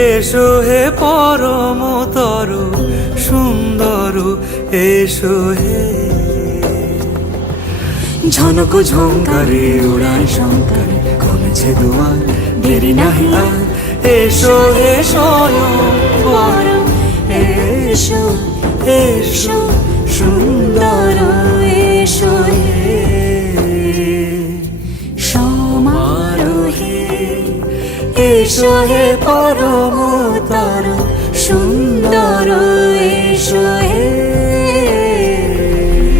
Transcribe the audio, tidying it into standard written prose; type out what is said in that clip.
এসো হে পরমতর সুন্দর, এসো হে। ঝনক ঝঙ্কারে উড়ায় শঙ্কারে কমেছে দুয়ার, দেরি নাহি আর। এসো হে স্বয়ংবর, এসো এসো সুন্দর, এসো হে সমারোহে। এসো হে পরম